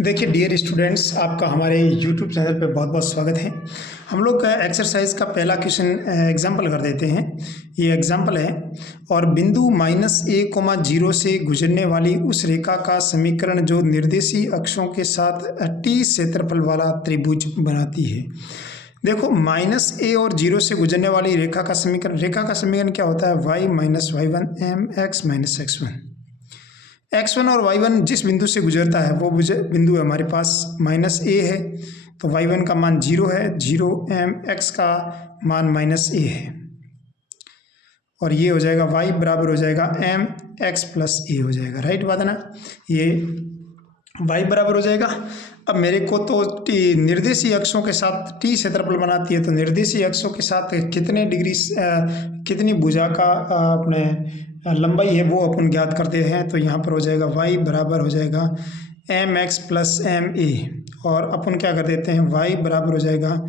देखिए dear students, आपका हमारे यूट्यूब चैनल पे बहुत बहुत स्वागत है। हम लोग का एक्सरसाइज का पहला क्वेश्चन एग्जाम्पल कर देते हैं। ये एग्जाम्पल है, और बिंदु -a, 0 से गुजरने वाली उस रेखा का समीकरण जो निर्देशी अक्षों के साथ टी क्षेत्रफल वाला त्रिभुज बनाती है। देखो, -a और 0 से गुजरने वाली रेखा का समीकरण क्या होता है? y - y1 m x - x1। x1 और y1 जिस बिंदु से गुजरता है वो बिंदु है हमारे पास -a है, तो y1 का मान 0 है, 0 m x का मान -a है, और ये हो जाएगा y बराबर हो जाएगा m x प्लस a हो जाएगा। राइट बात है ना? ये y बराबर हो जाएगा। अब मेरे को तो निर्देशीय अक्षों के साथ टी क्षेत्रफल बनाती है, तो निर्देशीय अक्षों के साथ कितनी भुजा का अपने लंबाई है वो अपन ज्ञात करते हैं। तो यहाँ पर हो जाएगा y बराबर हो जाएगा M X plus M A, और अपन क्या कर देते हैं, y बराबर हो जाएगा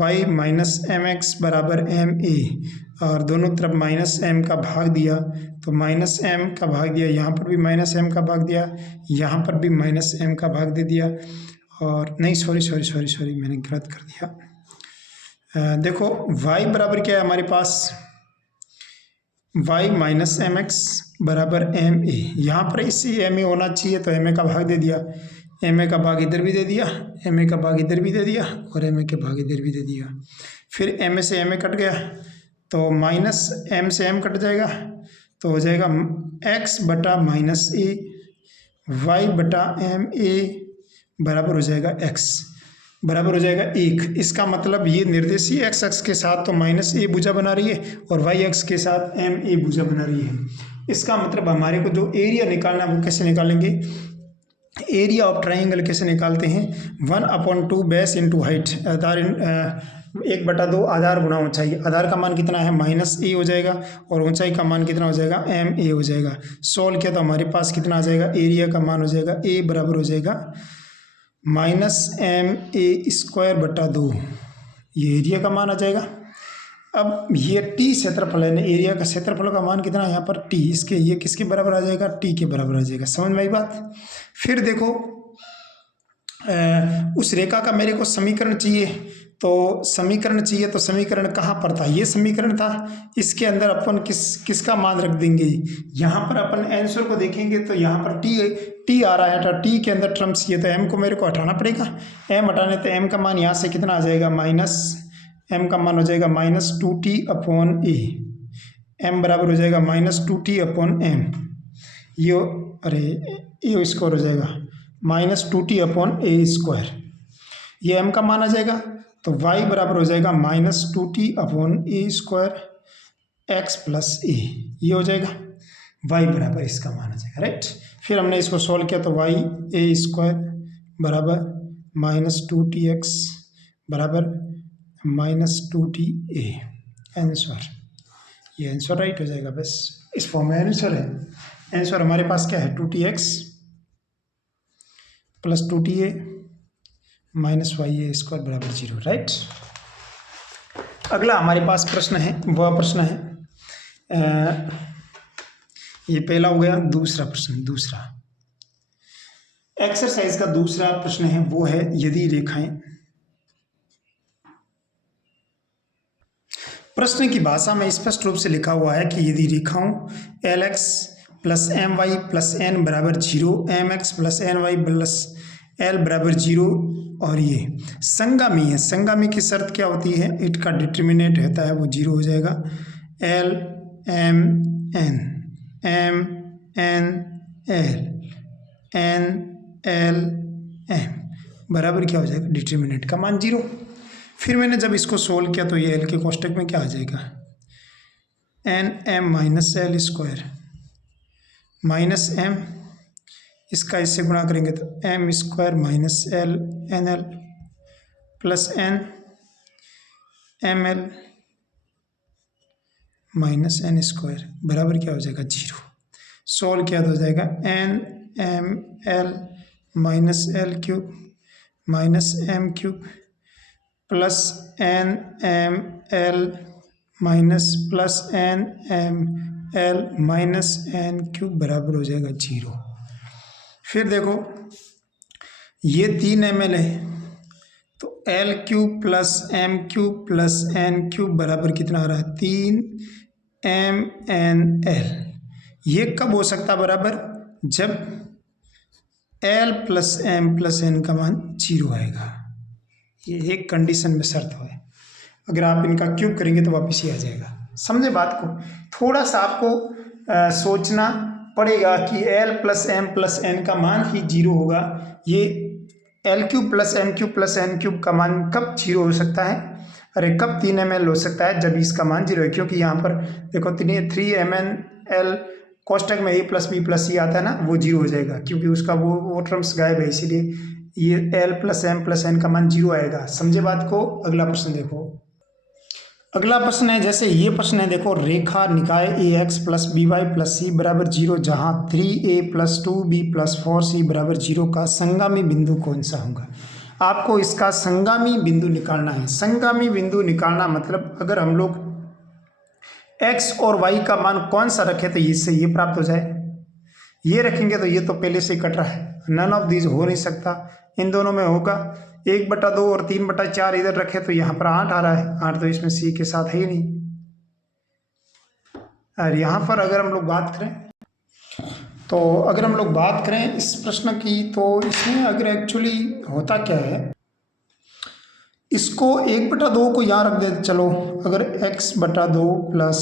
y माइनस एम एक्स बराबर एम ए, और दोनों तरफ -m का भाग दिया, तो -m का भाग दिया, यहाँ पर भी -m का भाग दिया, यहाँ पर भी -m का भाग दे दिया, और नहीं सॉरी मैंने गलत कर दिया। देखो y बराबर क्या है हमारे पास, y माइनस एम एक्स बराबर एम ए, यहाँ पर इसी एम ए होना चाहिए, तो एम ए का भाग दे दिया, एम ए का भाग इधर भी दे दिया, एम ए का भाग इधर भी दे दिया, और एम ए के भाग इधर भी दे दिया। फिर एम ए से एम ए कट गया, तो -m से m कट जाएगा, तो हो जाएगा x बटा -a, y बटा एम ए बराबर हो जाएगा x बराबर हो जाएगा 1। इसका मतलब ये निर्देशीय x अक्ष के साथ तो -a भुजा बना रही है, और y अक्ष के साथ ma भुजा बना रही है। इसका मतलब हमारे को जो एरिया निकालना है वो कैसे निकालेंगे? एरिया ऑफ ट्राइंगल कैसे निकालते हैं? 1/2 बेस इंटू हाइट, 1/2 आधार गुना ऊंचाई। आधार का मान कितना है? -a हो जाएगा, और ऊंचाई का मान कितना हो जाएगा? ma हो जाएगा। सोल्व किया तो हमारे पास कितना आ जाएगा? एरिया का मान हो जाएगा a बराबर हो जाएगा -ma² बटा 2, ये एरिया का मान आ जाएगा। अब ये टी क्षेत्रफल है ना, एरिया का क्षेत्रफल का मान कितना है यहाँ पर? टी, इसके ये किसके बराबर आ जाएगा? टी के बराबर आ जाएगा। समझ में आई बात? फिर देखो, उस रेखा का मेरे को समीकरण चाहिए, तो समीकरण कहाँ पर था? ये समीकरण था, इसके अंदर अपन किसका मान रख देंगे? यहाँ पर अपन आंसर को देखेंगे तो यहाँ पर टी आ रहा है, तो टी के अंदर टर्म्स चाहिए, तो m को मेरे को हटाना पड़ेगा। m हटाने तो m का मान यहाँ से कितना आ जाएगा? -m का मान हो जाएगा -2t/a, m बराबर हो जाएगा -2t/m, ये स्क्वायर हो जाएगा -2t/a², ये m का मान आ जाएगा, तो y बराबर हो जाएगा -2t/a² x प्लस a, ये हो जाएगा y बराबर इसका मान आ जाएगा। राइट, फिर हमने इसको सॉल्व किया तो y² बराबर -2tx बराबर -2ta, आंसर, ये आंसर राइट हो जाएगा। बस इस फॉर्म में आंसर है। आंसर हमारे पास क्या है? 2tx plus 2ta minus ya² बराबर 0। राइट, अगला हमारे पास प्रश्न है, वह प्रश्न है, ये पहला हो गया। दूसरा एक्सरसाइज का दूसरा प्रश्न है, वो है यदि रेखाएं, प्रश्न की भाषा में स्पष्ट रूप से लिखा हुआ है कि यदि रेखाओं LX plus MY plus N बराबर 0, MX plus NY plus L बराबर 0, और ये संगामी है। संगामी की शर्त क्या होती है? इट का डिटर्मिनेंट होता है वो 0 हो जाएगा। L M N M N L N L M बराबर क्या हो जाएगा? डिटर्मिनेंट का मान 0। फिर मैंने जब इसको सोल्व किया तो ये L के कोष्टक में क्या आ जाएगा? NM minus L² minus M, इसका इससे गुणा करेंगे तो m² minus L NL plus N ML minus N² बराबर क्या हो जाएगा? 0। सोल्व किया तो हो जाएगा NML minus L³ minus M³ plus NML minus plus NML minus N³ बराबर हो जाएगा 0। फिर देखो, ये 3 ml है, तो L cube plus M cube plus N cube बराबर कितना आ रहा है 3 mNL। ये कब हो सकता है बराबर, जब L plus M plus N का मान 0 आएगा। ये एक कंडीशन में शर्त है, अगर आप इनका क्यूब करेंगे तो वापस ही आ जाएगा। समझे बात को, थोड़ा सा आपको सोचना पड़ेगा कि L plus M plus N का मान ही 0 होगा। ये L cube plus M cube plus N cube का मान कब 0 हो सकता है, अरे कब 3 ml हो सकता है, जब इसका मान 0 है। क्योंकि यहाँ पर देखो 3 ml कोष्टक में a प्लस बी प्लस सी आता है ना, वो 0 हो जाएगा, क्योंकि उसका वो टर्म्स गायब है, इसीलिए ये L plus M plus N का मान 0 आएगा। समझे बात को। अगला प्रश्न देखो, अगला प्रश्न है, जैसे ये प्रश्न है, देखो रेखा निकाय A X plus B Y plus C बराबर 0 जहाँ 3a plus 2b plus 4c बराबर 0 का संगामी बिंदु कौन सा होगा। आपको इसका संगामी बिंदु निकालना है। संगामी बिंदु निकालना मतलब अगर हम लोग x और y का मान कौन सा रखे तो इससे ये प्राप्त हो जाए, ये रखेंगे तो ये तो पहले से ही कट रहा है, नन ऑफ दीज हो नहीं सकता, इन दोनों में होगा 1/2 और 3/4 इधर रखे तो यहाँ पर 8 आ रहा है, 8 तो इसमें c के साथ है ही नहीं। और यहाँ पर अगर हम लोग बात करें तो अगर हम लोग बात करें इस प्रश्न की, तो इसमें अगर एक्चुअली होता क्या है, इसको 1/2 को यहाँ रख दे। चलो अगर x/2 plus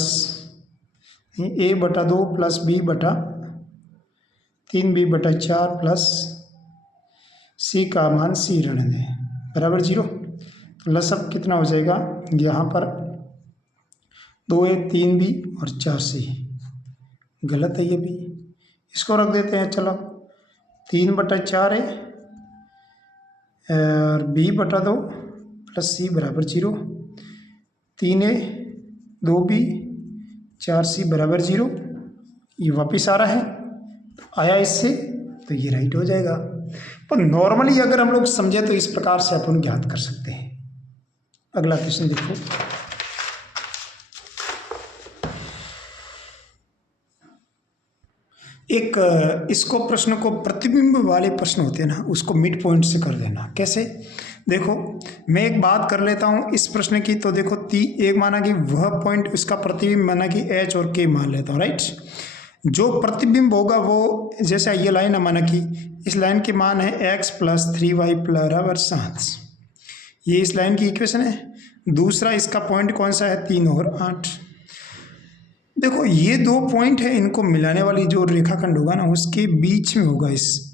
a/2 plus b/3b/4 plus c का मान c रहने दें बराबर 0, तो लसअप कितना हो जाएगा, यहाँ पर 2a 3b और 4c, गलत है ये भी, इसको रख देते हैं। चलो 3/4 है और b/2 प्लस c बराबर 0, 3a 2b 4c बराबर 0, ये वापिस आ रहा है, तो आया इससे, तो ये राइट हो जाएगा। पर नॉर्मली अगर हम लोग समझे तो इस प्रकार से अपन ज्ञात कर सकते हैं। अगला क्वेश्चन देखो, एक इसको प्रश्न को प्रतिबिंब वाले प्रश्न होते हैं ना, उसको मिड पॉइंट से कर देना। कैसे, देखो मैं एक बात कर लेता हूँ इस प्रश्न की, तो देखो एक माना कि वह पॉइंट उसका प्रतिबिंब माना कि h और k मान लेता हूँ, राइट। जो प्रतिबिंब होगा वो, जैसे ये लाइन है माना कि इस लाइन के मान है x प्लस 3y बराबर 7, ये इस लाइन की इक्वेशन है। दूसरा इसका पॉइंट कौन सा है, 3 और 8। देखो ये 2 पॉइंट है, इनको मिलाने वाली जो रेखाखंड होगा ना उसके बीच में होगा इस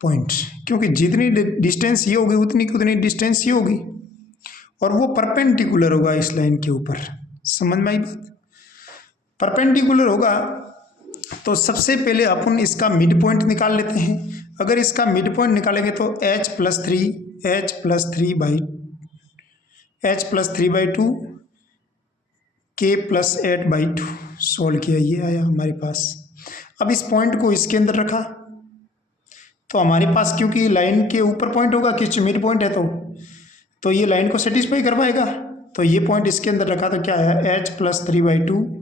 पॉइंट, क्योंकि जितनी डिस्टेंस ये होगी उतनी डिस्टेंस ये होगी, और वो परपेंडिकुलर होगा इस लाइन के ऊपर। समझ में आई बात, परपेंडिकुलर होगा। तो सबसे पहले अपन इसका मिड पॉइंट निकाल लेते हैं। अगर इसका मिड पॉइंट निकालेंगे तो h plus 3/2 k plus 8/2 solve किया, ये आया हमारे पास। अब इस पॉइंट को इसके अंदर रखा तो हमारे पास, क्योंकि लाइन के ऊपर पॉइंट होगा, किस मिड पॉइंट है तो ये लाइन को सेटिस्फाई कर पाएगा, तो ये पॉइंट इसके अंदर रखा तो क्या है, h प्लस 3/2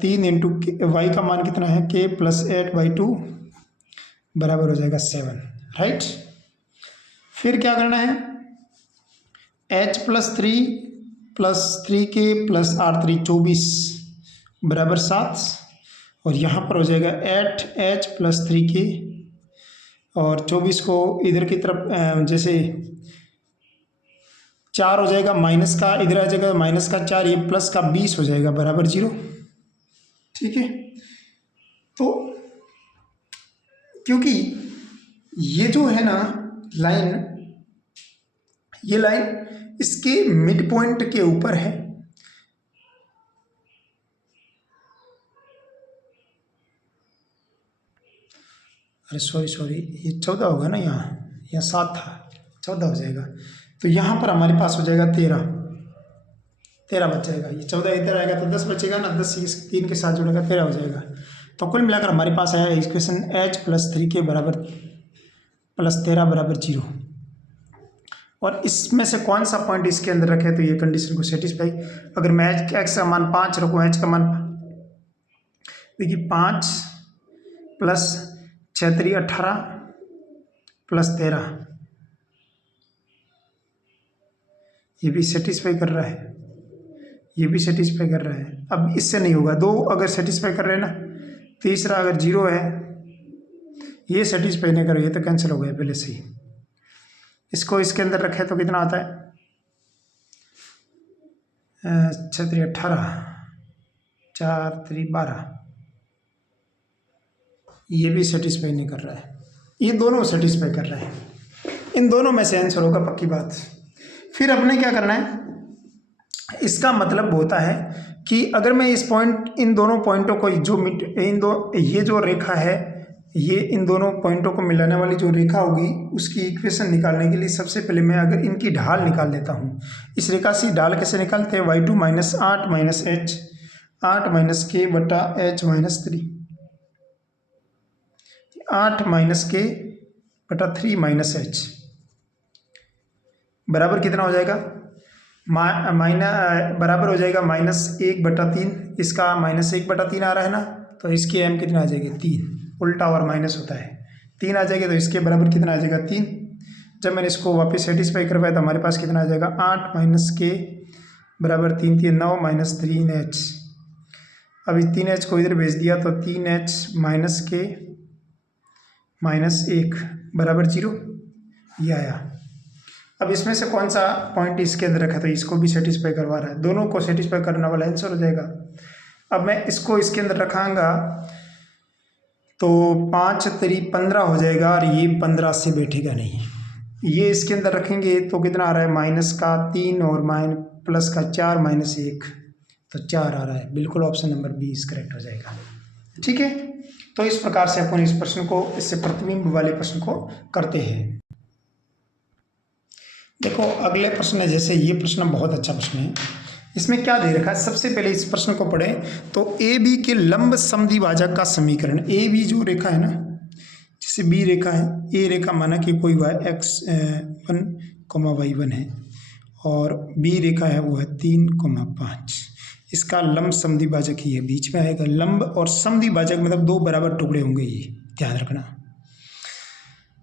3 इंटू वाई का मान कितना है, k प्लस 8/2 बराबर हो जाएगा 7, राइट। फिर क्या करना है, h प्लस 3k प्लस 8 3 24 बराबर 7, और यहाँ पर हो जाएगा 8h प्लस 3k, और 24 को इधर की तरफ जैसे 4 हो जाएगा, माइनस का इधर आ जाएगा माइनस का 4, ये प्लस का 20 हो जाएगा बराबर 0, ठीक है। तो क्योंकि ये जो है ना लाइन, ये लाइन इसके मिड पॉइंट के ऊपर है, अरे सॉरी ये 14 होगा ना, यहाँ 7 था, 14 हो जाएगा, तो यहाँ पर हमारे पास हो जाएगा 13 बच जाएगा। ये 14 इधर आएगा तो 10 बचेगा ना, 10 इस 3 के साथ जुड़ेगा 13 हो जाएगा। तो कुल मिलाकर हमारे पास आया इक्वेशन h प्लस 3k बराबर प्लस 13 बराबर 0, और इसमें से कौन सा पॉइंट इसके अंदर रखे तो ये कंडीशन को सेटिस्फाई। अगर मैं x का मान 5 रखूँ, h का मान देखिए 5 प्लस 6 3 18 प्लस 13, ये भी सेटिस्फाई कर रहा है, ये भी सेटिस्फाई कर रहा है। अब इससे नहीं होगा, दो अगर सेटिस्फाई कर रहे हैं ना, तीसरा अगर जीरो है, ये सेटिस्फाई नहीं कर रही है तो कैंसिल हो गया पहले से ही। इसको इसके अंदर रखे तो कितना आता है, 6 3 18 4 3 12, ये भी सेटिस्फाई नहीं कर रहा है, ये दोनों सेटिस्फाई कर रहा है। इन दोनों में से आंसर होगा पक्की बात। फिर अपने क्या करना है, इसका मतलब होता है कि अगर मैं इस पॉइंट, इन दोनों पॉइंटों को जो ये जो रेखा है, ये इन दोनों पॉइंटों को मिलाने वाली जो रेखा होगी, उसकी इक्वेशन निकालने के लिए सबसे पहले मैं अगर इनकी ढाल निकाल देता हूँ। इस रेखा से ढाल कैसे निकालते हैं, y2 minus 8 minus h, 8 minus के बटा h माइनस 3, 8 माइनस के बटा 3 माइनस h बराबर कितना हो जाएगा, बराबर हो जाएगा -1/3। इसका -1/3 आ रहा है ना, तो इसकी m कितना आ जाएगी, 3। उल्टा और माइनस होता है, 3 आ जाएगा, तो इसके बराबर कितना आ जाएगा, 3। जब मैंने इसको वापस सेटिस्फाई करवाया तो हमारे पास कितना आ जाएगा, 8 माइनस के बराबर 3 3 9 माइनस 3h। अब इस 3h को इधर भेज दिया तो 3h माइनस के माइनस 1 बराबर 0, ये आया। अब इसमें से कौन सा पॉइंट इसके अंदर रखा, तो इसको भी सेटिस्फाई करवा रहा है, दोनों को सेटिस्फाई करने वाला आंसर हो जाएगा। अब मैं इसको इसके अंदर रखाऊंगा तो 5 3 15 हो जाएगा, और ये 15 से बैठेगा नहीं। ये इसके अंदर रखेंगे तो कितना आ रहा है, माइनस का 3 और प्लस का 4 माइनस 1, तो 4 आ रहा है। बिल्कुल ऑप्शन नंबर 20 करेक्ट हो जाएगा। ठीक है, तो इस प्रकार से अपन इस प्रश्न को, इससे प्रतिबिंब वाले प्रश्न को करते हैं। देखो अगले प्रश्न है, जैसे ये प्रश्न बहुत अच्छा प्रश्न है। इसमें क्या दे रखा है, सबसे पहले इस प्रश्न को पढ़ें तो ए बी के लंब समद्विभाजक का समीकरण। ए बी जो रेखा है ना, जैसे बी रेखा है, ए रेखा माना कि कोई x1, y1 है, और बी रेखा है वो है 3, 5। इसका लंब समद्विभाजक ही है, बीच में आएगा। लंब और समद्विभाजक मतलब दो बराबर टुकड़े होंगे, ये ध्यान रखना।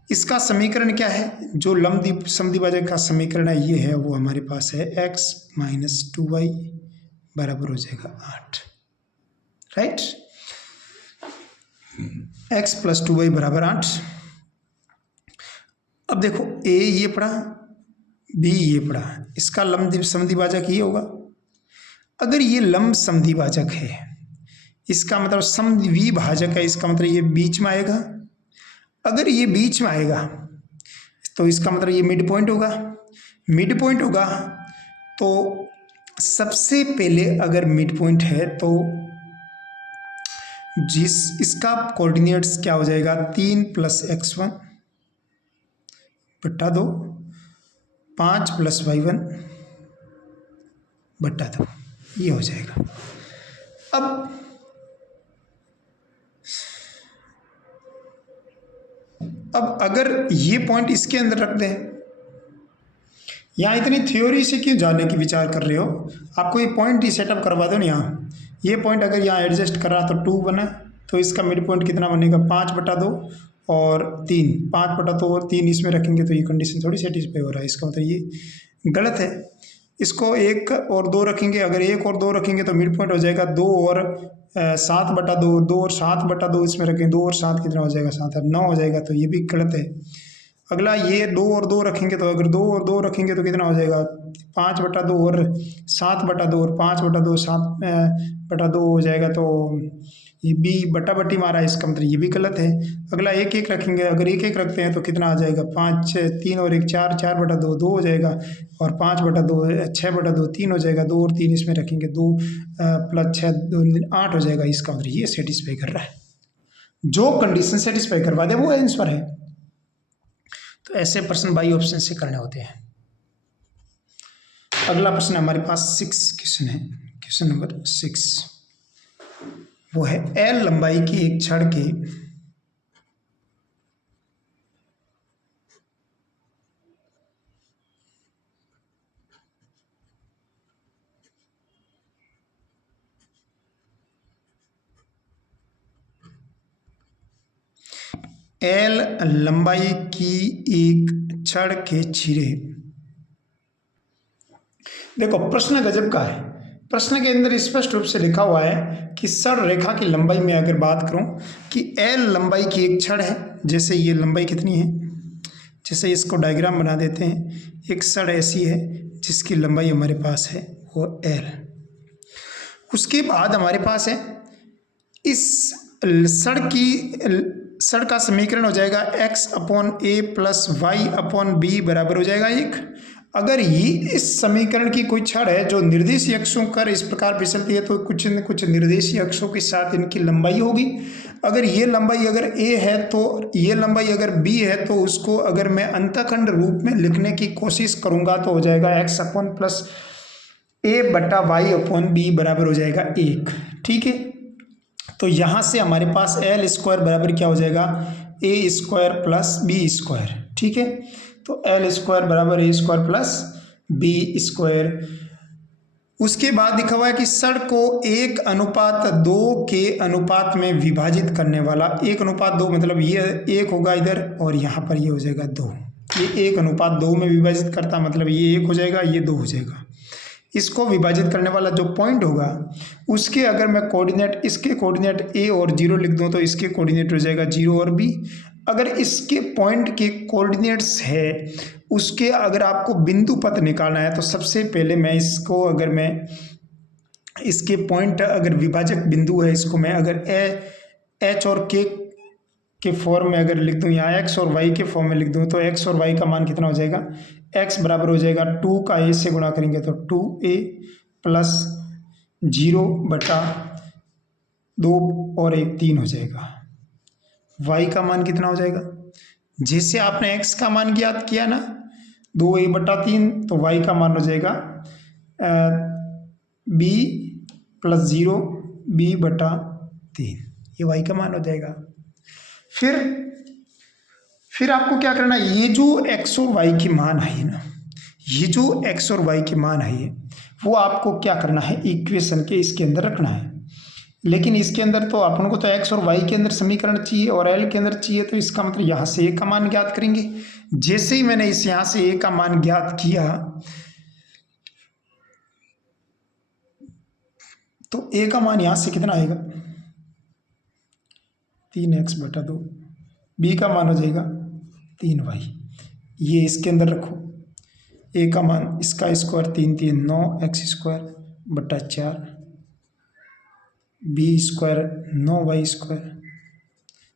इसका समीकरण क्या है, जो लंब समद्विभाजक का समीकरण है ये है, वो हमारे पास है x माइनस 2y बराबर हो जाएगा 8, राइट। x प्लस 2y बराबर 8। अब देखो a ये पढ़ा, b ये पढ़ा, इसका लंब समद्विभाजक ये होगा। अगर ये लंब समद्विभाजक है, इसका मतलब समद्विभाजक है, इसका मतलब ये बीच में आएगा। अगर ये बीच में आएगा तो इसका मतलब ये मिड पॉइंट होगा। मिड पॉइंट होगा तो सबसे पहले अगर मिड पॉइंट है तो इसका कोऑर्डिनेट्स क्या हो जाएगा, 3 + x1 बट्टा 2, 5 + y1 बट्टा 2, ये हो जाएगा। अब अगर ये पॉइंट इसके अंदर रख दें, यहाँ इतनी थ्योरी से क्यों जाने की विचार कर रहे हो, आपको ये पॉइंट ही सेटअप करवा दो ना। यहाँ ये पॉइंट अगर यहाँ एडजस्ट करा तो 2 बना, तो इसका मिड पॉइंट कितना बनेगा, 5/2 और 3, 5/2 और 3 इसमें रखेंगे तो ये कंडीशन थोड़ी सेटिस्फाई हो रहा है, इसका मतलब ये गलत है। इसको 1 और 2 रखेंगे, अगर 1 और 2 रखेंगे तो मिड पॉइंट हो जाएगा 2 और 7/2, 2 और 7/2 इसमें रखें, 2 और 7 कितना हो जाएगा, 7 और 9 हो जाएगा, तो ये भी गलत है। अगला ये 2 और 2 रखेंगे, तो अगर 2 और 2 रखेंगे तो कितना हो जाएगा, 5/2 और 7/2 और 5/2 7/2 हो जाएगा, तो ये भी बट्टा बट्टी मारा है, इसका मतलब ये भी गलत है। अगला 1 1 रखेंगे, अगर 1 1 रखते हैं तो कितना आ जाएगा, 5 3 और 1 4, 4/2 2 हो जाएगा, और 5/2 6/2 3 हो जाएगा, 2 और 3 इसमें रखेंगे, 2 + 6 2 8 हो जाएगा। इसका मतलब ये सेटिस्फाई कर रहा है, जो कंडीशन सेटिस्फाई करवा दे वो आंसर है। तो ऐसे प्रश्न बाई ऑप्शन से करने होते हैं। अगला प्रश्न हमारे पास 6 क्वेश्चन है, क्वेश्चन नंबर 6, वो है L लंबाई की एक छड़ के एल लंबाई की एक छड़ के छिरे। देखो प्रश्न गजब का है। प्रश्न के अंदर स्पष्ट रूप से लिखा हुआ है कि सर रेखा की लंबाई में अगर बात करूं कि एल लंबाई की एक छड़ है, जैसे ये लंबाई कितनी है, जैसे इसको डायग्राम बना देते हैं। एक छड़ ऐसी है जिसकी लंबाई हमारे पास है वो एल। उसके बाद हमारे पास है इस सड़ का समीकरण हो जाएगा x अपॉन ए प्लस वाई अपॉन बी बराबर हो जाएगा 1। अगर ये इस समीकरण की कोई छड़ है जो निर्देशीय अक्षों कर इस प्रकार फिसलती है तो कुछ न कुछ निर्देशीय अक्षों के साथ इनकी लंबाई होगी। अगर ये लंबाई अगर a है तो ये लंबाई अगर b है तो उसको अगर मैं अंतःखंड रूप में लिखने की कोशिश करूंगा तो हो जाएगा x अपॉन प्लस ए बटा वाई अपॉन बी बराबर हो जाएगा 1। ठीक है, तो यहाँ से हमारे पास एल स्क्वायर बराबर क्या हो जाएगा, ए स्क्वायर प्लस बी स्क्वायर। ठीक है, तो एल स्क्वायर बराबर ए स्क्वायर प्लस बी स्क्वायर। उसके बाद लिखा हुआ है कि सड़ को 1:2 के अनुपात में विभाजित करने वाला। 1:2 मतलब ये 1 होगा इधर और यहाँ पर ये हो जाएगा 2। ये 1:2 में विभाजित करता मतलब ये 1 हो जाएगा, ये 2 हो जाएगा। इसको विभाजित करने वाला जो पॉइंट होगा उसके अगर मैं कोऑर्डिनेट, इसके कोऑर्डिनेट ए और 0 लिख दूं तो इसके कोऑर्डिनेट हो जाएगा 0 और बी। अगर इसके पॉइंट के कोऑर्डिनेट्स है उसके अगर आपको बिंदु पथ निकालना है तो सबसे पहले मैं इसको अगर मैं इसके पॉइंट अगर विभाजक बिंदु है इसको मैं अगर एच और के फॉर्म में अगर लिख दूं, यहाँ एक्स और वाई के फॉर्म में लिख दूं तो एक्स और वाई का मान कितना हो जाएगा, x बराबर हो जाएगा 2 का a से गुणा करेंगे तो 2a प्लस 0 बटा 2 और 1 3 हो जाएगा। y का मान कितना हो जाएगा, जैसे आपने x का मान ज्ञात किया ना 2a बटा 3 तो y का मान हो जाएगा b प्लस 0 b बटा 3, ये y का मान हो जाएगा। फिर आपको क्या करना है, ये जो x और y की मान है ना, ये जो x और y की मान है वो आपको क्या करना है, इक्वेशन के इसके अंदर रखना है। लेकिन इसके अंदर तो अपन को तो x और y के अंदर समीकरण चाहिए और l के अंदर चाहिए, तो इसका मतलब यहाँ से a का मान ज्ञात करेंगे। जैसे ही मैंने इस यहाँ से a का मान ज्ञात किया तो a का मान यहाँ से कितना आएगा 3x बटा 2, b का मान हो जाएगा 3y। ये इसके अंदर रखो, a का मान इसका स्क्वायर 3 3 9x स्क्वायर बटा 4, b square 9y square,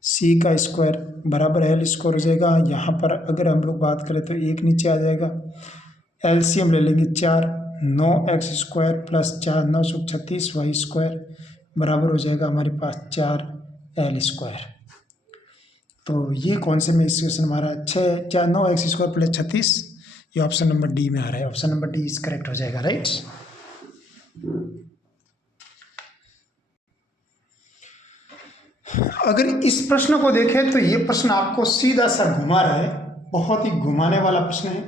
c का स्क्वायर बराबर एल स्क्वायर हो जाएगा। यहाँ पर अगर हम लोग बात करें तो 1 नीचे आ जाएगा, एलसीएम ले लेंगे 4 9x square plus 4 9 36 y square बराबर हो जाएगा हमारे पास 4 एल स्क्वायर। तो ये कौन से में इक्वेशन हमारा 6 4 9x स्क्वायर प्लस 36, ये ऑप्शन नंबर डी में आ रहा है। Option number D is correct हो जाएगा, राइट। अगर इस प्रश्न को देखें तो ये प्रश्न आपको सीधा सा घुमा रहा है, बहुत ही घुमाने वाला प्रश्न है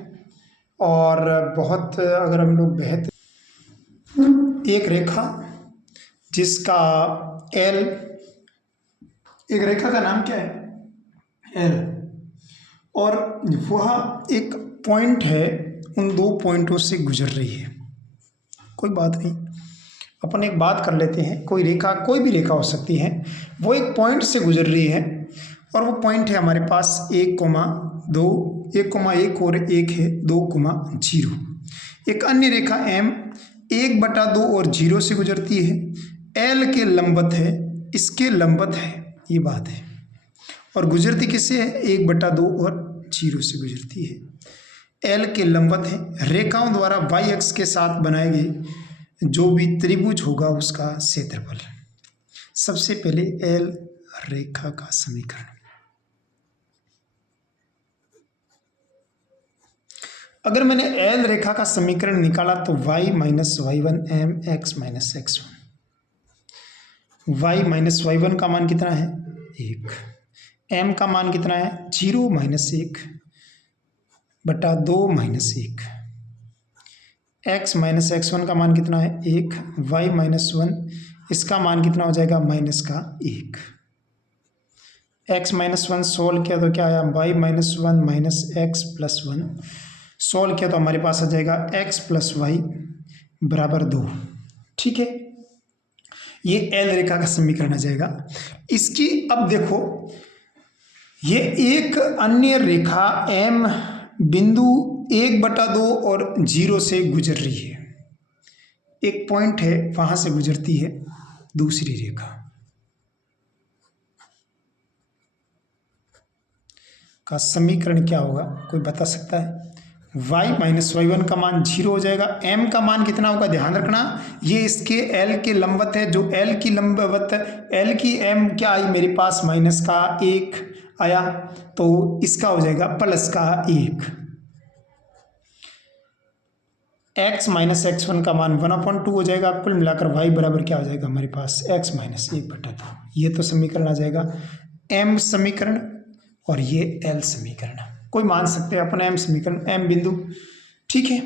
और बहुत अगर हम लोग बेहतर एक रेखा जिसका एल, एक रेखा का नाम क्या है एल, और वह एक पॉइंट है, उन 2 पॉइंटों से गुजर रही है। कोई बात नहीं, अपन एक बात कर लेते हैं, कोई रेखा कोई भी रेखा हो सकती है, वो एक पॉइंट से गुजर रही है और वो पॉइंट है हमारे पास 1, 2 1, 1 और 1 है 2, 0। एक अन्य रेखा M 1/2 और 0 से गुजरती है, L के लंबवत है, इसके लंबवत है, ये बात है, और गुजरती किससे है 1/2 और 0 से गुजरती है। L के लंबवत है, रेखाओं द्वारा y अक्ष के साथ बनाए गए जो भी त्रिभुज होगा उसका क्षेत्रफल। सबसे पहले L रेखा का समीकरण, अगर मैंने L रेखा का समीकरण निकाला तो y minus y1 m x minus x1, y minus y1 का मान कितना है 1, m का मान कितना है 0 माइनस 1 बटा 2 माइनस 1, x माइनस x1 का मान कितना है 1, y माइनस 1 इसका मान कितना हो जाएगा माइनस का 1। एक्स माइनस वन सोल्व किया तो क्या आया, Y minus one minus X plus one. Solve किया तो हमारे पास आ जाएगा एक्स प्लस वाई बराबर 2। ठीक है, ये एल रेखा का समीकरण आ जाएगा। इसकी अब देखो, ये एक अन्य रेखा एम बिंदु 1/2 और 0 से गुजर रही है। एक पॉइंट है, वहां से गुजरती है दूसरी रेखा का समीकरण क्या होगा, कोई बता सकता है? y माइनस वाई वन का मान 0 हो जाएगा। m का मान कितना होगा, ध्यान रखना, ये इसके l के लंबवत है। जो l की लंबवत है, l की m क्या आई मेरे पास, माइनस का 1 आया, तो इसका हो जाएगा प्लस का 1। x माइनस एक्स वन का मान 1/2 हो जाएगा। कुल मिलाकर y बराबर क्या हो जाएगा हमारे पास, x माइनस 1/2। ये तो समीकरण आ जाएगा m समीकरण, और ये l समीकरण। कोई मान सकते हैं अपना m समीकरण, m बिंदु। ठीक है,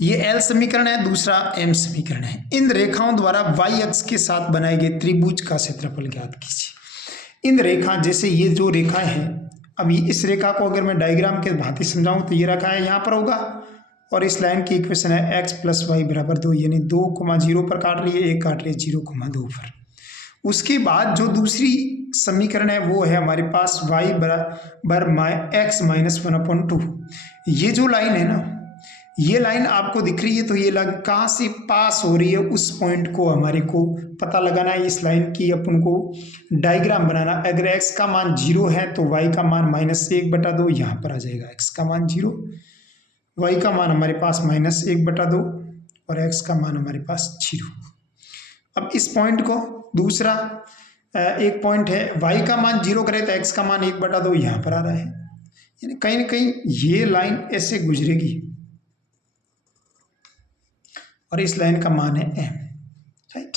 ये l समीकरण है, दूसरा m समीकरण है। इन रेखाओं द्वारा y अक्ष के साथ बनाए गए त्रिभुज का क्षेत्रफल ज्ञात कीजिए। इन रेखा, जैसे ये जो रेखाएं हैं, अभी इस रेखा को अगर मैं डायग्राम के भांति समझाऊं तो ये रेखा है, यहाँ पर होगा, और इस लाइन की इक्वेशन है x प्लस वाई बराबर 2, यानी 2,0 पर काट रही है, एक काट रही है 0,2 पर। उसके बाद जो दूसरी समीकरण है वो है हमारे पास y बराबर एक्स माइनस 1/2। ये जो लाइन है ना, ये लाइन आपको दिख रही है, तो ये लाइन कहाँ से पास हो रही है, उस पॉइंट को हमारे को पता लगाना है। इस लाइन की अपन को डायग्राम बनाना। अगर x का मान 0 है तो y का मान -1/2 यहाँ पर आ जाएगा। x का मान 0, y का मान हमारे पास -1/2 और x का मान हमारे पास 0। अब इस पॉइंट को, दूसरा एक पॉइंट है, y का मान 0 करे तो x का मान 1/2 यहाँ पर आ रहा है, यानी कहीं ना कहीं ये लाइन ऐसे गुजरेगी और इस लाइन का मान है m। राइट,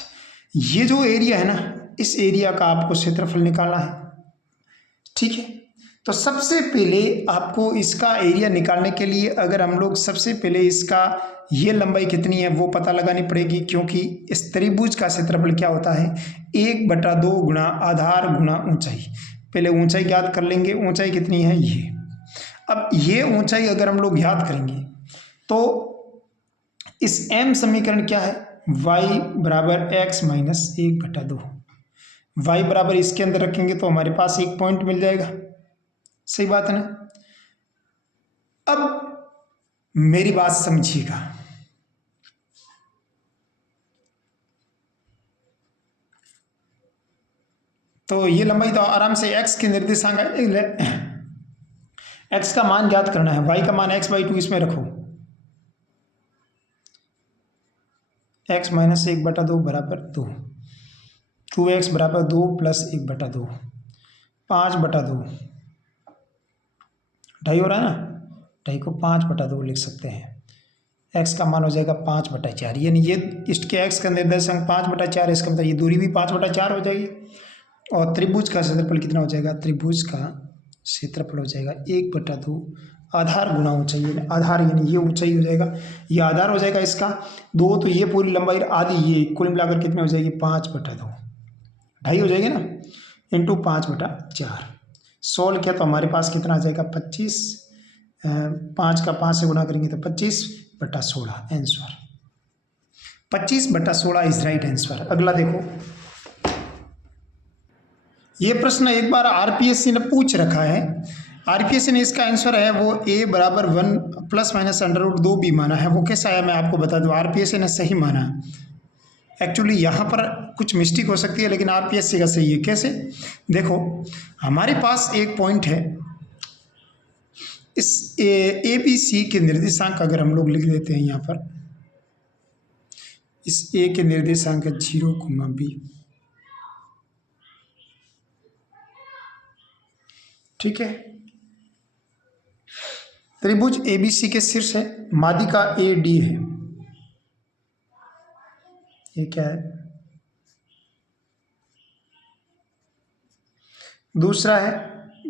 ये जो एरिया है ना, इस एरिया का आपको क्षेत्रफल निकालना है। ठीक है, तो सबसे पहले आपको इसका एरिया निकालने के लिए, अगर हम लोग सबसे पहले इसका ये लंबाई कितनी है वो पता लगानी पड़ेगी, क्योंकि इस त्रिभुज का क्षेत्रफल क्या होता है, 1/2 गुणा आधार गुणा ऊंचाई। पहले ऊंचाई ज्ञात कर लेंगे, ऊंचाई कितनी है ये। अब ये ऊंचाई अगर हम लोग ज्ञात करेंगे तो इस m समीकरण क्या है, y बराबर एक्स माइनस 1/2। y बराबर इसके अंदर रखेंगे तो हमारे पास एक पॉइंट मिल जाएगा। सही बात है ना। अब मेरी बात समझिएगा, तो ये लंबाई तो आराम से x के निर्देशांक, x का मान ज्ञात करना है, y का मान x/2 इसमें रखो, x माइनस 1/2 बराबर 2, 2x बराबर 2 प्लस 1/2, 5/2, ढाई हो रहा है ना, ढाई को 5/2 लिख सकते हैं। x का मान हो जाएगा 5/4, यानी ये इसके x का निर्देशांक 5/4 है, इसका मतलब ये दूरी भी 5/4 हो जाएगी। और त्रिभुज का क्षेत्रफल कितना हो जाएगा, त्रिभुज का क्षेत्रफल हो जाएगा 1/2 आधार गुणा ऊंचाई। आधार यानी ये ऊंचाई हो जाएगा, ये आधार हो जाएगा इसका 2, तो ये पूरी लंबाई आधी, ये कुल मिलाकर कितनी हो जाएगी 5/2, ढाई हो जाएगी ना, इंटू 5/4। सोल्व किया तो हमारे पास कितना आ जाएगा 25, 5 का 5 से गुणा करेंगे तो 25/16 आंसर। 25/16 is right answer. अगला देखो, ये प्रश्न एक बार आरपीएससी ने पूछ रखा है। आरपीएससी ने इसका आंसर है वो a बराबर 1 प्लस माइनस √2 भी माना है। वो कैसा है मैं आपको बता दूं, आरपीएससी ने सही माना। एक्चुअली यहाँ पर कुछ मिस्टेक हो सकती है, लेकिन आरपीएससी का सही है। कैसे, देखो हमारे पास एक पॉइंट है, इस ए बी सी के निर्देशांक अगर हम लोग लिख देते हैं यहाँ पर, इस ए के निर्देशांक 0,b, ठीक है। त्रिभुज एबीसी के शीर्ष है, माध्यिका ए डी है, ये क्या है, दूसरा है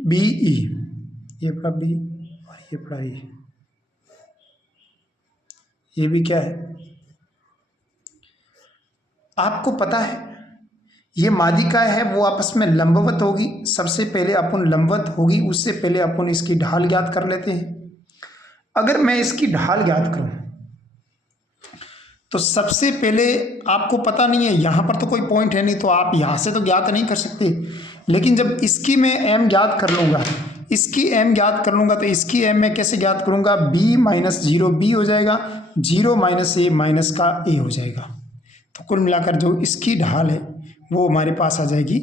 बी ई, ये पड़ा बी और ये पड़ा ई, ये भी क्या है। आपको पता है ये माध्यिका है वो आपस में लंबवत होगी। सबसे पहले अपन लंबवत होगी, उससे पहले अपन इसकी ढाल ज्ञात कर लेते हैं। अगर मैं इसकी ढाल ज्ञात करूं तो सबसे पहले आपको पता नहीं है, यहाँ पर तो कोई पॉइंट है नहीं तो आप यहाँ से तो ज्ञात नहीं कर सकते, लेकिन जब इसकी मैं एम ज्ञात कर लूँगा, इसकी एम ज्ञात कर लूँगा तो इसकी एम मैं कैसे ज्ञात करूँगा, बी माइनस जीरो बी हो जाएगा, जीरो माइनस ए माइनस का ए हो जाएगा। तो कुल मिलाकर जो इसकी ढाल है वो हमारे पास आ जाएगी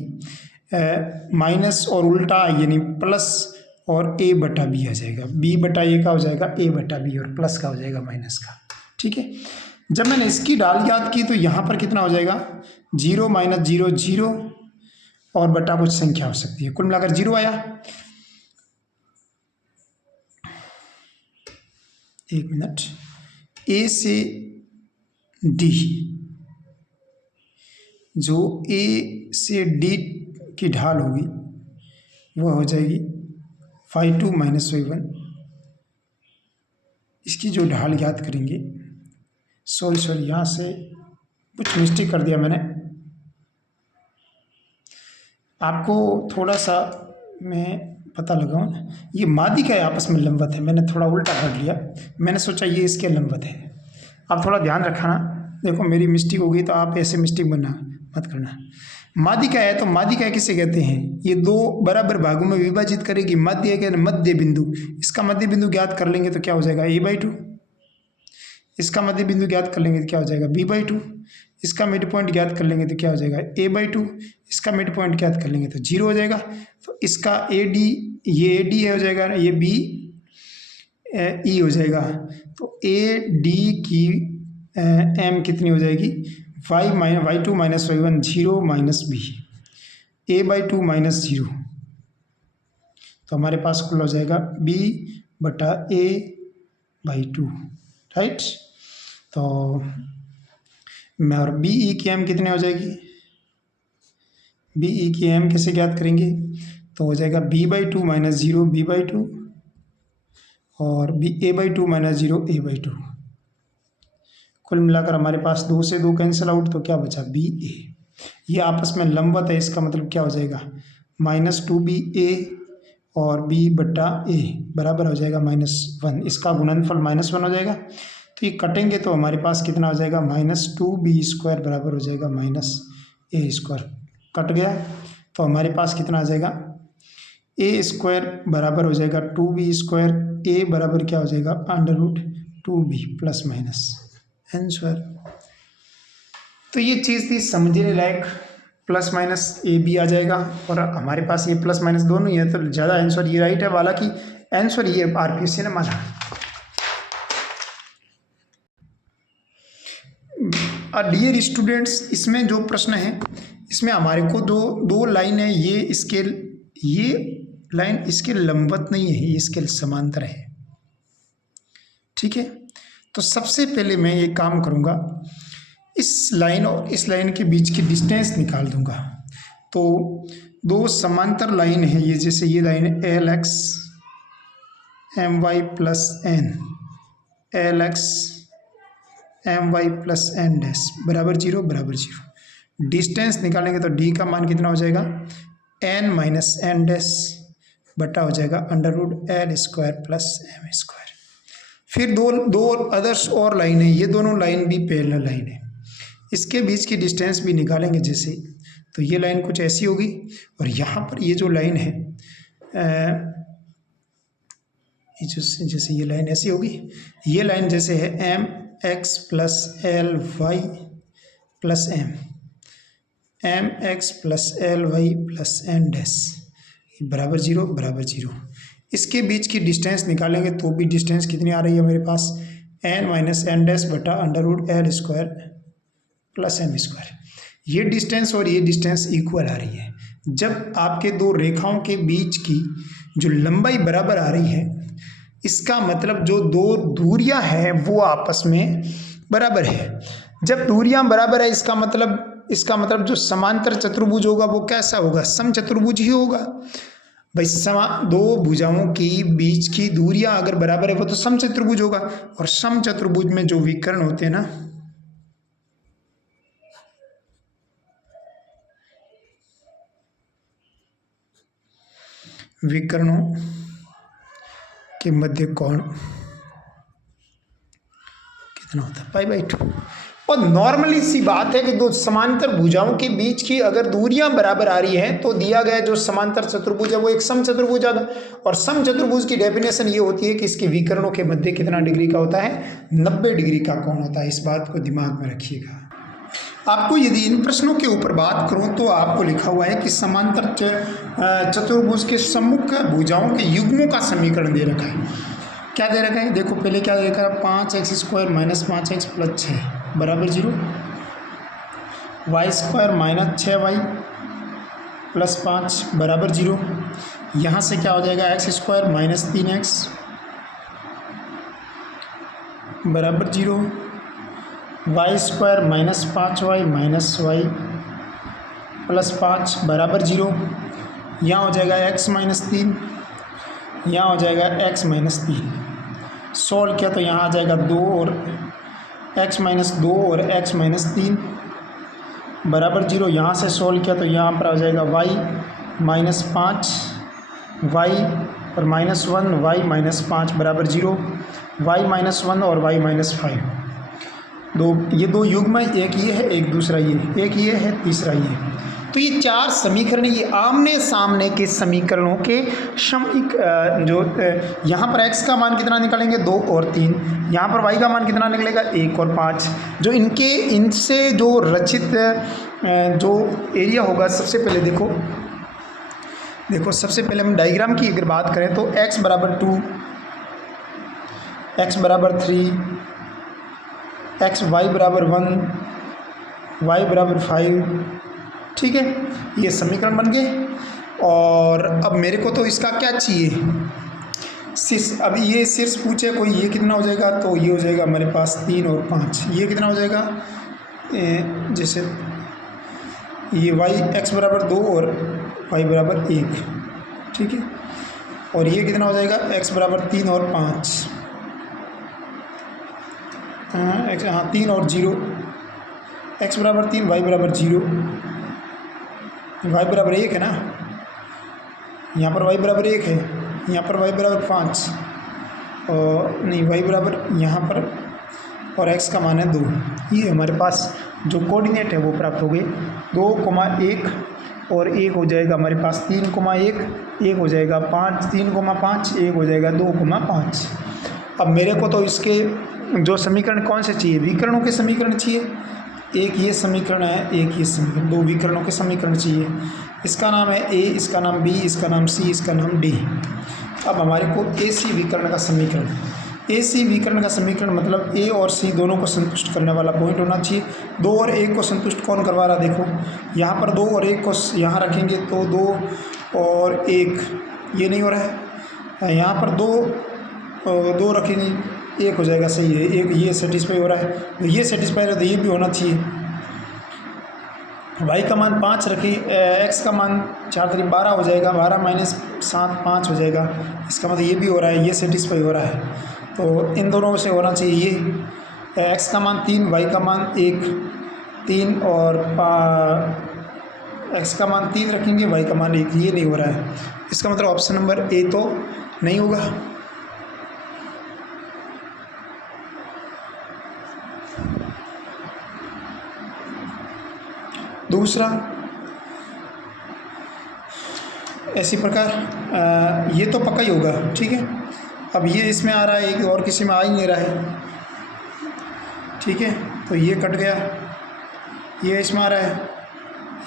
माइनस और उल्टा यानी प्लस और ए बटा बी आ जाएगा। बी बटा ए का हो जाएगा ए बटा बी और प्लस का हो जाएगा माइनस का। ठीक है, जब मैंने इसकी ढाल याद की तो यहाँ पर कितना हो जाएगा, जीरो माइनस जीरो जीरो और बटा कुछ संख्या हो सकती है, कुल मिलाकर जीरो आया। एक मिनट, ए से डी, जो ए से डी की ढाल होगी वो हो जाएगी 5 2 माइनस 1। इसकी जो ढाल ज्ञात करेंगे, सॉरी यहाँ से कुछ मिस्टेक कर दिया मैंने, आपको थोड़ा सा मैं पता लगाऊँ। ये माध्यिका है आपस में लंबवत है, मैंने थोड़ा उल्टा कर लिया, मैंने सोचा ये इसके लंबवत है। आप थोड़ा ध्यान रखना, देखो मेरी मिस्टेक हो गई तो आप ऐसे मिस्टेक बनना मत करना। माध्यिका है तो माध्यिका किसे कहते हैं, ये दो बराबर भागों में विभाजित करेगी। मध्य है मध्य बिंदु, इसका मध्य बिंदु ज्ञात कर लेंगे तो क्या हो जाएगा a/2, इसका मध्य बिंदु ज्ञात कर लेंगे तो क्या हो जाएगा b/2, इसका मिड पॉइंट ज्ञात कर लेंगे तो क्या हो जाएगा a/2, इसका मिड पॉइंट ज्ञात कर लेंगे तो 0 हो जाएगा। तो इसका AD, ये AD है हो जाएगा, ये BE हो जाएगा। तो AD की m कितनी हो जाएगी, y2 minus y1 0 minus b, a/2 minus 0। तो हमारे पास कुल हो जाएगा b बटा a/2, राइट। तो मैं और BE की m कितने हो जाएगी, BE की m कैसे ज्ञात करेंगे, तो हो जाएगा b/2 माइनस 0 b/2 और a/2 माइनस 0 a/2। कुल मिलाकर हमारे पास 2 से 2 कैंसिल आउट, तो क्या बचा BA। ये आपस में लंबवत है, इसका मतलब क्या हो जाएगा, -2BA और B बटा A बराबर हो जाएगा -1। इसका गुणनफल -1 हो जाएगा, तो ये कटेंगे तो हमारे पास कितना हो जाएगा, -2B² बराबर हो जाएगा -A²। कट गया तो हमारे पास कितना आ जाएगा, A² बराबर हो जाएगा 2B², A बराबर क्या हो जाएगा, √2B प्लस माइनस आंसर। तो ये चीज़ थी समझने लायक, प्लस माइनस AB आ जाएगा और हमारे पास ये प्लस माइनस दोनों ही है, तो ज़्यादा आंसर ये राइट है। हालांकि आंसर ये RPSC ने माना। डियर स्टूडेंट्स, इसमें जो प्रश्न है इसमें हमारे को दो लाइन है, ये लाइन इसके लंबवत नहीं है, ये इसके समांतर है। ठीक है, तो सबसे पहले मैं ये काम करूँगा, इस लाइन और इस लाइन के बीच की डिस्टेंस निकाल दूंगा। तो दो समांतर लाइन है ये, जैसे ये लाइन है LX my plus n, LX my plus n dash बराबर 0 बराबर 0। डिस्टेंस निकालेंगे तो d का मान कितना हो जाएगा, n माइनस n डैश बटा हो जाएगा √L² प्लस m²। फिर दो अदर्स और लाइन है, ये दोनों लाइन भी पैरेलल लाइन है, इसके बीच की डिस्टेंस भी निकालेंगे जैसे, तो ये लाइन कुछ ऐसी होगी और यहाँ पर ये जो लाइन है जैसे ये लाइन ऐसी होगी, ये लाइन जैसे है mx plus ly plus mx plus ly plus n dash बराबर 0 बराबर 0। इसके बीच की डिस्टेंस निकालेंगे तो भी डिस्टेंस कितनी आ रही है मेरे पास, n माइनस n डैश बटा √L² प्लस m²। ये डिस्टेंस और ये डिस्टेंस इक्वल आ रही है। जब आपके दो रेखाओं के बीच की जो लंबाई बराबर आ रही है, इसका मतलब जो दो दूरियां हैं वो आपस में बराबर है। जब दूरियां बराबर है इसका मतलब जो समांतर चतुर्भुज होगा वो कैसा होगा, समचतुर्भुज ही होगा। भाई दो भुजाओं की बीच की दूरियां अगर बराबर है वो तो समचतुर्भुज होगा, और समचतुर्भुज में जो विकर्ण होते हैं ना, विकर्णों के मध्य कोण कितना होता है, π/2। और नॉर्मली सी बात है कि दो समांतर भुजाओं के बीच की अगर दूरियां बराबर आ रही हैं तो दिया गया जो समांतर चतुर्भुज है वो एक समचतुर्भुज है, और समचतुर्भुज की डेफिनेशन ये होती है कि इसके विकर्णों के मध्य कितना डिग्री का होता है, 90 डिग्री का कोण होता है। इस बात को दिमाग में रखिएगा। आपको यदि इन प्रश्नों के ऊपर बात करूं तो आपको लिखा हुआ है कि समांतर चतुर्भुज के सम्मुख भुजाओं के युग्मों का समीकरण दे रखा है। क्या दे रखा है, देखो पहले क्या दे रखा है, 5x² - 5x + 6 बराबर 0, y² - 6y + 5 बराबर 0। यहाँ से क्या हो जाएगा, x² - 3x बराबर 0, y² - 5y - y + 5 बराबर 0। यहाँ हो जाएगा x - 3, यहाँ हो जाएगा x - 3। सोल्व किया तो यहाँ आ जाएगा 2 और x - 2 और x - 3 बराबर 0। यहाँ से सोल्व किया तो यहाँ पर आ जाएगा y - 5 y और -1 y - 5 बराबर 0, y - 1 और y - 5। ये दो युग्म है, एक ये है एक दूसरा ये, एक ये है तीसरा ये। तो ये चार समीकरण ये आमने सामने के समीकरणों के जो यहाँ पर x का मान कितना निकालेंगे, 2 और 3, यहाँ पर y का मान कितना निकलेगा, 1 और 5। जो इनसे जो रचित जो एरिया होगा, सबसे पहले देखो सबसे पहले हम डायग्राम की अगर बात करें तो x = 2, x = 3, y = 1, y = 5। ठीक है, ये समीकरण बन गए। और अब मेरे को तो इसका क्या चाहिए, शीर्ष। अब ये शीर्ष पूछे कोई, ये कितना हो जाएगा, तो ये हो जाएगा हमारे पास 3 और 5। ये कितना हो जाएगा, जैसे ये x = 2 और y = 1। ठीक है, और ये कितना हो जाएगा, x = 3 और 5, 3 और 0, x = 3 y = 0, y = 1 है ना, यहाँ पर y = 1 है, यहाँ पर y = 5 और नहीं y बराबर यहाँ पर, और x का मान है 2। ये हमारे पास जो कोऑर्डिनेट है वो प्राप्त हो गए, 2,1 और 1 हो जाएगा हमारे पास 3,1, 1 हो जाएगा 5, 3,5, 1 हो जाएगा 2,5। अब मेरे को तो इसके जो समीकरण कौन से चाहिए, विकर्णों के समीकरण चाहिए। एक ये समीकरण है, एक ये समीकरण, 2 विकर्णों के समीकरण चाहिए। इसका नाम है ए, इसका नाम बी, इसका नाम सी, इसका नाम डी। अब हमारे को ए सी विकर्ण का समीकरण, ए सी विकर्ण का समीकरण मतलब ए और सी दोनों को संतुष्ट करने वाला पॉइंट होना चाहिए। 2 और 1 को संतुष्ट कौन करवा रहा, देखो यहाँ पर 2 और 1 को यहाँ रखेंगे तो 2 और 1 ये नहीं हो रहा है, यहाँ पर 2 रखेंगे 1 हो जाएगा, सही है, 1 ये सेटिस्फाई हो रहा है, तो ये सेटिस्फाई है तो ये भी होना चाहिए। y का मान 5 रखें, x का मान 4 3 12 हो जाएगा, 12 - 7 5 हो जाएगा, इसका मतलब ये भी हो रहा है, ये सेटिस्फाई हो रहा है, तो इन दोनों से होना चाहिए। ये x का मान 3, y का मान 1, 3 और x का मान 3 रखेंगे, y का मान 1, ये नहीं हो रहा है, इसका मतलब ऑप्शन नंबर ए तो नहीं होगा। दूसरा इसी प्रकार ये तो पक्का ही होगा। ठीक है, अब ये इसमें आ रहा है, एक और किसी में आ ही नहीं रहा है। ठीक है, तो ये कट गया, ये इसमें आ रहा है,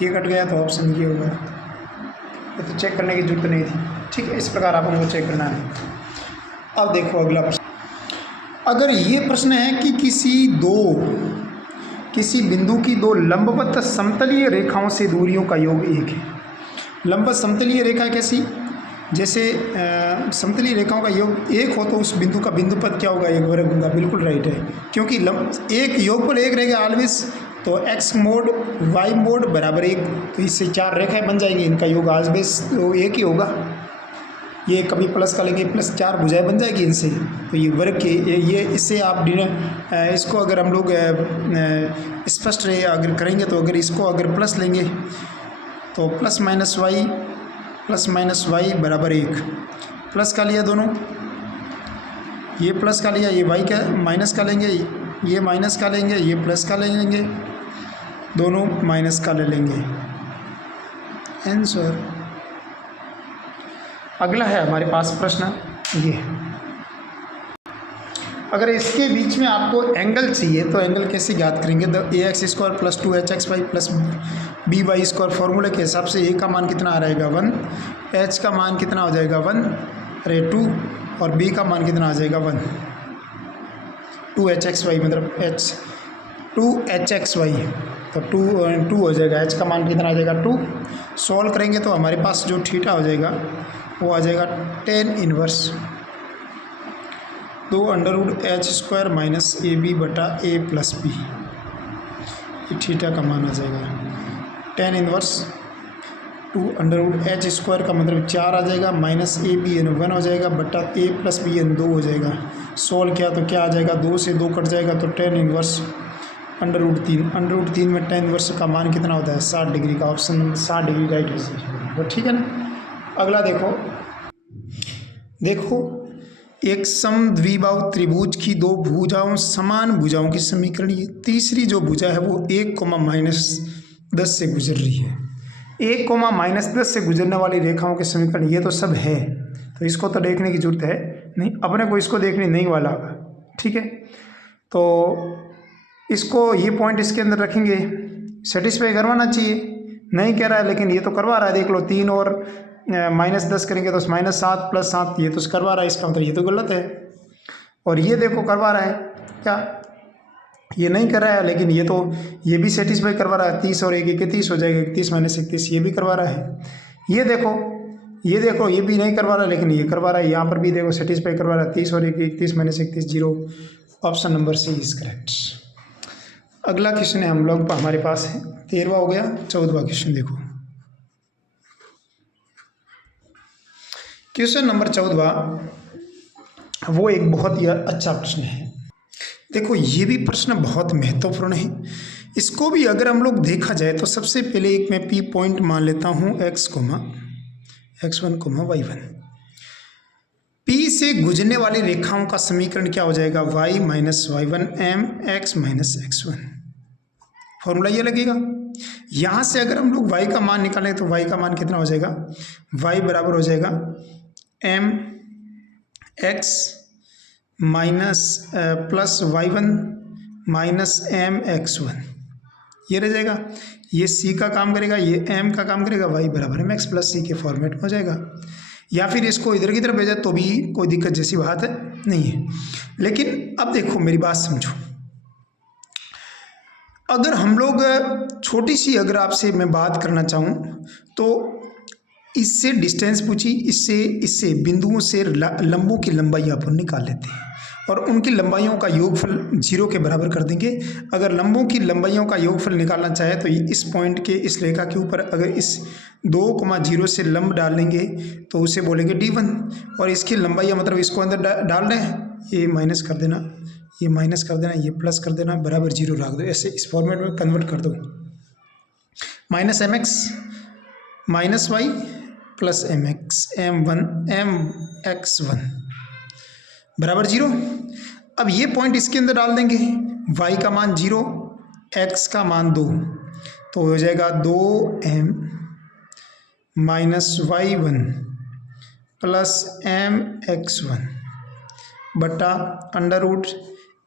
ये कट गया, तो ऑप्शन ये होगा। तो चेक करने की जरूरत नहीं थी। ठीक है, इस प्रकार आप हमको चेक करना है। अब देखो अगला प्रश्न, अगर ये प्रश्न है कि किसी बिंदु की 2 लंबवत समतलीय रेखाओं से दूरियों का योग 1 है। लंबवत समतलीय रेखा कैसी, जैसे समतलीय रेखाओं का योग 1 हो तो उस बिंदु का बिंदुपद क्या होगा, 1 वर्ग होगा। बिल्कुल राइट है, क्योंकि एक योगफल 1 रहेगा ऑलवेज, तो x मोड y मोड बराबर 1, तो इससे 4 रेखाएं बन जाएंगी, इनका योग ऑलवेज तो 1 ही होगा। ये कभी प्लस का लेंगे, +4 भुजाएं बन जाएगी इनसे, तो ये वर्ग के ये इससे आप इसको अगर हम लोग स्पष्ट रहे अगर करेंगे, तो अगर इसको अगर प्लस लेंगे तो +- y प्लस माइनस वाई बराबर 1। प्लस का लिया दोनों, ये प्लस का लिया, ये वाई का माइनस का लेंगे, ये माइनस का लेंगे, ये प्लस का ले लेंगे, दोनों माइनस का ले लेंगे। आंसर। अगला है हमारे पास प्रश्न ये, अगर इसके बीच में आपको एंगल चाहिए तो एंगल कैसे ज्ञात करेंगे? The A X square plus 2hxy plus B Y square फॉर्मूले के हिसाब से ए का मान कितना आ रहेगा 1, एच का मान कितना हो जाएगा 1, अरे 2, और बी का मान कितना आ जाएगा 1। 2hxy मतलब h 2hxy तो 2 हो जाएगा, एच का मान कितना आ जाएगा 2। सॉल्व करेंगे तो हमारे पास जो थीटा हो जाएगा वो आ जाएगा tan inverse 2 under H square minus A B बटा ए प्लस बी, ये थीटा का मान आ जाएगा। tan inverse 2 under H square का मतलब 4 आ जाएगा, माइनस ए बी एन 1 हो जाएगा, बटा ए प्लस बी एन 2 हो जाएगा। सोल्व किया तो क्या आ जाएगा, 2 से 2 कट जाएगा तो tan इनवर्स अंडर रूट 3 में tan इनवर्स का मान कितना होता है 60 डिग्री का। ऑप्शन 60 डिग्री राइट है, तो ठीक है ना। अगला देखो एक समद्विबाहु त्रिभुज की दो भुजाओं समान भुजाओं की समीकरण, ये तीसरी जो भुजा है वो 1, -10 से गुजर रही है। 1, -10 से गुजरने वाली रेखाओं के समीकरण ये तो सब है, तो इसको तो देखने की जरूरत है नहीं, अपने को इसको देखने नहीं वाला, ठीक है। तो इसको ये पॉइंट इसके अंदर रखेंगे, सेटिस्फाई करवाना चाहिए, नहीं कह रहा है लेकिन ये तो करवा रहा है। देख लो 3 और -10 करेंगे तो -7 + 7, ये तो करवा रहा है, इसका मतलब ये तो गलत है। और ये देखो करवा रहा है क्या, ये नहीं कर रहा है लेकिन ये भी सेटिस्फाई करवा रहा है। 30 और 1 31 हो जाएगा, 31 - 31 ये भी करवा रहा है। ये देखो ये भी नहीं करवा रहा है लेकिन ये करवा रहा है। यहाँ पर भी देखो सेटिस्फाई करवा रहा है, 30 और 1 31 - 31 0। Option number C is correct. अगला क्वेश्चन है हम लोग हमारे पास है 13वां हो गया, 14वां क्वेश्चन देखो। क्वेश्चन नंबर 14 वो एक बहुत ही अच्छा प्रश्न है। देखो ये भी प्रश्न बहुत महत्वपूर्ण है, इसको भी अगर हम लोग देखा जाए तो सबसे पहले एक मैं पी पॉइंट मान लेता हूँ x1, y1। P से गुजरने वाली रेखाओं का समीकरण क्या हो जाएगा, y - y1 m x - x1। Formula ये लगेगा। यहाँ से अगर हम लोग y का मान निकालें तो y का मान कितना हो जाएगा, y बराबर हो जाएगा m x plus y1 minus m x1, ये रह जाएगा। ये c का काम करेगा, ये m का काम करेगा, y बराबर m x प्लस c के फॉर्मेट में हो जाएगा। या फिर इसको इधर की तरफ भेजा तो भी कोई दिक्कत जैसी बात नहीं है। लेकिन अब देखो मेरी बात समझो, अगर हम लोग छोटी सी अगर आपसे मैं बात करना चाहूँ तो इससे डिस्टेंस पूछी, इससे बिंदुओं से लंबों की लंबाई अपन निकाल लेते हैं और उनकी लंबाइयों का योगफल 0 के बराबर कर देंगे। अगर लंबों की लंबाइयों का योगफल निकालना चाहे तो इस पॉइंट के इस रेखा के ऊपर अगर इस 2,0 से लंब डाल लेंगे तो उसे बोलेंगे d1, और इसकी लंबाइयाँ मतलब इसको अंदर डाल रहे हैं, ये माइनस कर देना, ये माइनस कर देना, ये प्लस कर देना, बराबर 0 रख दो। ऐसे इस फॉर्मेट में कन्वर्ट कर दो, -mx - y प्लस mx1 बराबर 0। अब ये पॉइंट इसके अंदर डाल देंगे, y का मान 0, x का मान 2, तो हो जाएगा 2m - y1 प्लस mx1 बटा अंडर रूट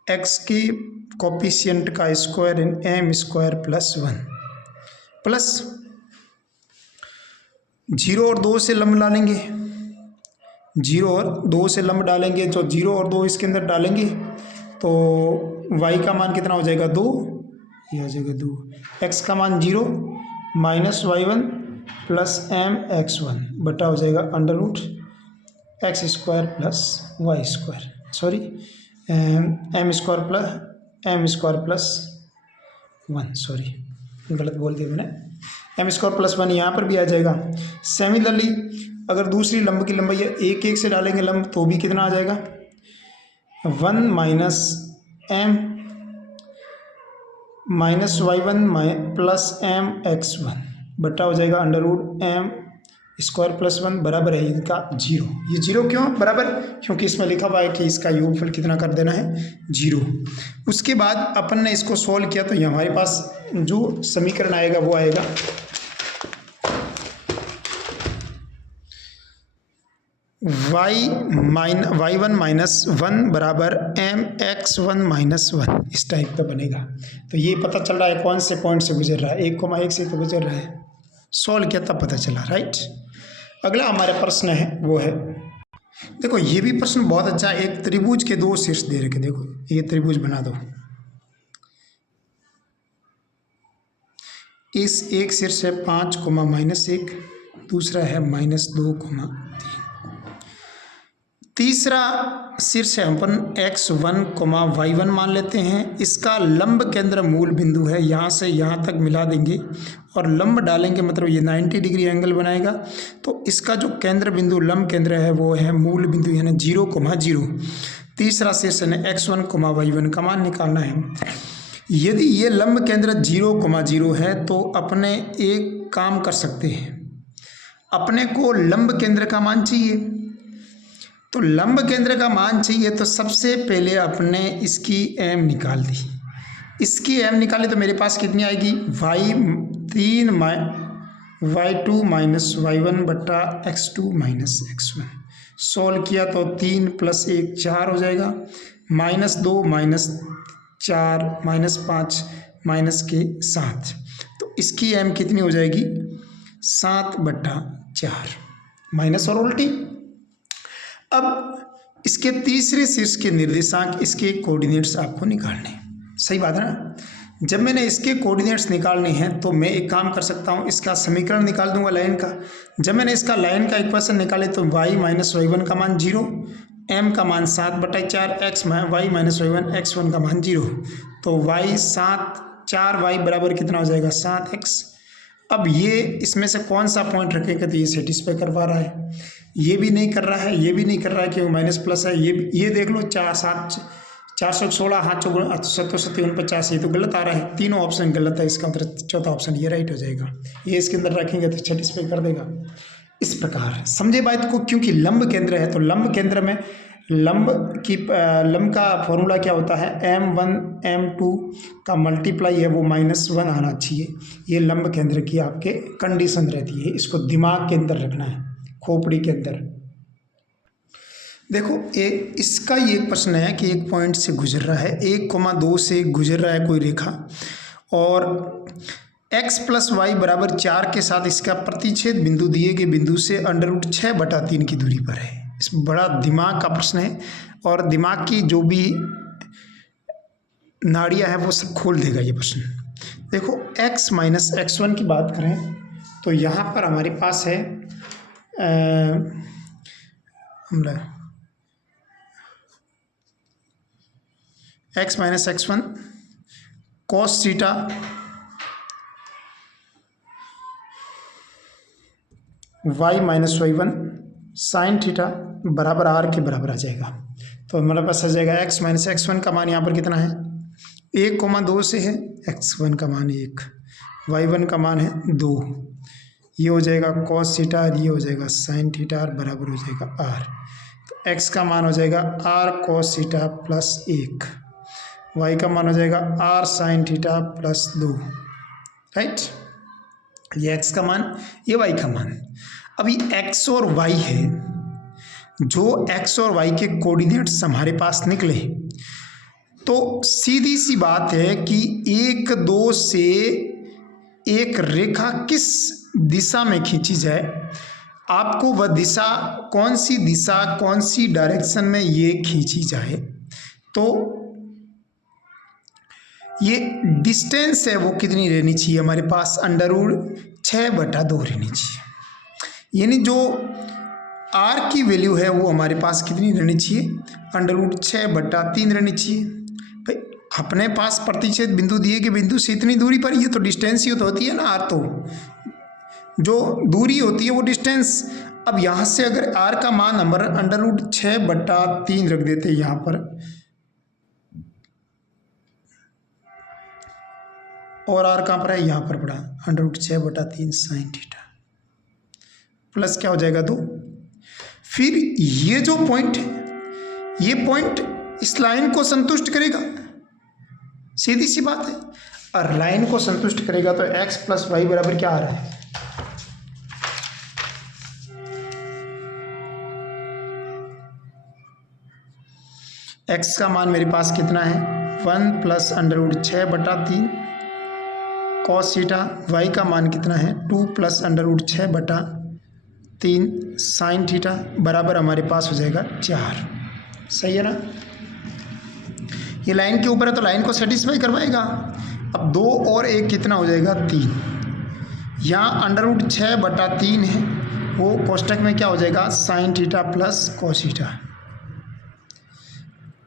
x के कोफिशिएंट का स्क्वायर इन m स्क्वायर प्लस 1 प्लस 0 और 2 से लंब डालेंगे, 0 और 2 से लंब डालेंगे तो 0 और 2 इसके अंदर डालेंगे तो y का मान कितना हो जाएगा 2, ये हो जाएगा 2, x का मान 0 माइनस y1 प्लस mx1 बटा हो जाएगा under root x square plus y square, sorry m square plus 1, sorry गलत बोल दिया मैंने, m स्क्वायर प्लस 1 यहाँ पर भी आ जाएगा। सिमिलरली अगर दूसरी लंब की लंबाई 1 से डालेंगे लंब तो भी कितना आ जाएगा 1 minus m minus y1 plus m x1 बटा हो जाएगा under root m square plus 1 बराबर है इनका 0। ये 0 क्यों बराबर? क्योंकि इसमें लिखा हुआ है कि इसका योगफल कितना कर देना है 0। उसके बाद अपन ने इसको सॉल्व किया तो ये हमारे पास जो समीकरण आएगा वो आएगा y1 माइनस 1 बराबर mx1 माइनस 1, इस टाइप का बनेगा। तो ये पता चल रहा है कौन से पॉइंट से गुजर रहा है, 1,1 से तो गुजर रहा है। सॉल्व किया तब पता चला, राइट। अगला हमारे प्रश्न है वो है, देखो ये भी प्रश्न बहुत अच्छा है। एक त्रिभुज के 2 शीर्ष दे रखे, देखो ये त्रिभुज बना दो। इस एक शीर्ष है 5, -1, दूसरा है -2, 3। तीसरा शीर्ष है अपन x1, y1 मान लेते हैं। इसका लंब केंद्र मूल बिंदु है, यहाँ से यहाँ तक मिला देंगे और लंब डालेंगे, मतलब ये 90 डिग्री एंगल बनाएगा। तो इसका जो केंद्र बिंदु लंब केंद्र है वो है मूल बिंदु यानी 0,0। तीसरा शीर्ष है x1, y1 का मान निकालना है। यदि ये लंब केंद्र 0,0 है तो अपने एक काम कर सकते हैं, अपने को लंब केंद्र का मान चाहिए। तो लंब केंद्र का मान चाहिए तो सबसे पहले अपने इसकी m निकाल दी। इसकी m निकाले तो मेरे पास कितनी आएगी, y2 माइनस y1 बटा x2 माइनस x1। सोल्व किया तो 3 + 1 4 हो जाएगा, -2 -4 -5 माइनस के 7। तो इसकी m कितनी हो जाएगी 7/4, माइनस और उल्टी। अब इसके तीसरे शीर्ष के निर्देशांक, इसके कोऑर्डिनेट्स आपको निकालने हैं, सही बात है ना। जब मैंने इसके कोऑर्डिनेट्स निकालने हैं तो मैं एक काम कर सकता हूँ, इसका समीकरण निकाल दूंगा लाइन का। जब मैंने इसका लाइन का इक्वेशन निकाले तो y माइनस y1 का मान 0, m का मान 7/4, y माइनस y1 x1 का मान 0। तो y 4y बराबर कितना हो जाएगा 7x। अब ये इसमें से कौन सा पॉइंट रखेगा तो ये सेटिस्फाई करवा रहा है, ये भी नहीं कर रहा है, ये भी नहीं कर रहा है कि वो माइनस प्लस है। ये देख लो 416 हाथ 7 49, ये तो गलत आ रहा है। तीनों ऑप्शन गलत है, इसका मतलब चौथा ऑप्शन ये राइट हो जाएगा। ये इसके अंदर रखेंगे तो सेटिस्फाई कर देगा। इस प्रकार समझे बात को, क्योंकि लंब केंद्र है तो लंब केंद्र में लंब का फॉर्मूला क्या होता है, m1 m2 का मल्टीप्लाई है वो -1 आना चाहिए। ये लंब केंद्र की आपके कंडीशन रहती है, इसको दिमाग के अंदर रखना है, खोपड़ी के अंदर। देखो इसका ये प्रश्न है कि एक पॉइंट से गुजर रहा है, 1,2 से गुजर रहा है कोई रेखा, और x + y बराबर 4 के साथ इसका प्रतिच्छेद बिंदु दिए गए बिंदु से √6/3 की दूरी पर है। इस बड़ा दिमाग का प्रश्न है और दिमाग की जो भी नाड़ियाँ हैं वो सब खोल देगा ये प्रश्न। देखो x माइनस x1 की बात करें तो यहाँ पर हमारे पास है x minus x1 cos theta y minus y1 sign theta बराबर r के बराबर आ जाएगा। तो हमारे पास आ जाएगा x माइनस x1 का मान यहाँ पर कितना है 1,2 से है, x1 का मान 1, y1 का मान है 2। ये हो जाएगा cos थीटा और ये हो जाएगा साइन थीटा और बराबर हो जाएगा r। तो x का मान हो जाएगा r cos theta plus 1, y का मान हो जाएगा r sine theta plus 2, right. ये x का मान, ये y का मान। अभी x और y है, जो x और y के कोऑर्डिनेट्स हमारे पास निकले तो सीधी सी बात है कि 1, 2 से एक रेखा किस दिशा में खींची जाए, आपको वह दिशा कौन सी डायरेक्शन में ये खींची जाए, तो ये डिस्टेंस है वो कितनी रहनी चाहिए हमारे पास, √6/2 रहनी चाहिए। यानी जो r की वैल्यू है वो हमारे पास कितनी रहनी चाहिए, √6/3 रहनी चाहिए। भाई अपने पास प्रतिच्छेद बिंदु दिए कि बिंदु से इतनी दूरी पर, ये तो डिस्टेंस ही तो होती है ना r, तो जो दूरी होती है वो डिस्टेंस। अब यहाँ से अगर r का मान हमारा √6/3 रख देते यहाँ पर, और r कहाँ पर है यहाँ पर पड़ा √6/3 साइन थीटा प्लस क्या हो जाएगा 2। फिर ये जो पॉइंट है, ये पॉइंट इस लाइन को संतुष्ट करेगा, सीधी सी बात है। और लाइन को संतुष्ट करेगा तो x प्लस वाई बराबर क्या आ रहा है, x का मान मेरे पास कितना है 1 plus under root 6/3 cos theta, y का मान कितना है 2 plus under root 6/3 sine theta बराबर हमारे पास हो जाएगा 4। सही है ना। ये लाइन के ऊपर है तो लाइन को सेटिस्फाई करवाएगा। अब 2 और 1 कितना हो जाएगा 3। यहाँ अंडर रूट 6/3 है, वो कोष्टक में क्या हो जाएगा sine theta plus cos theta.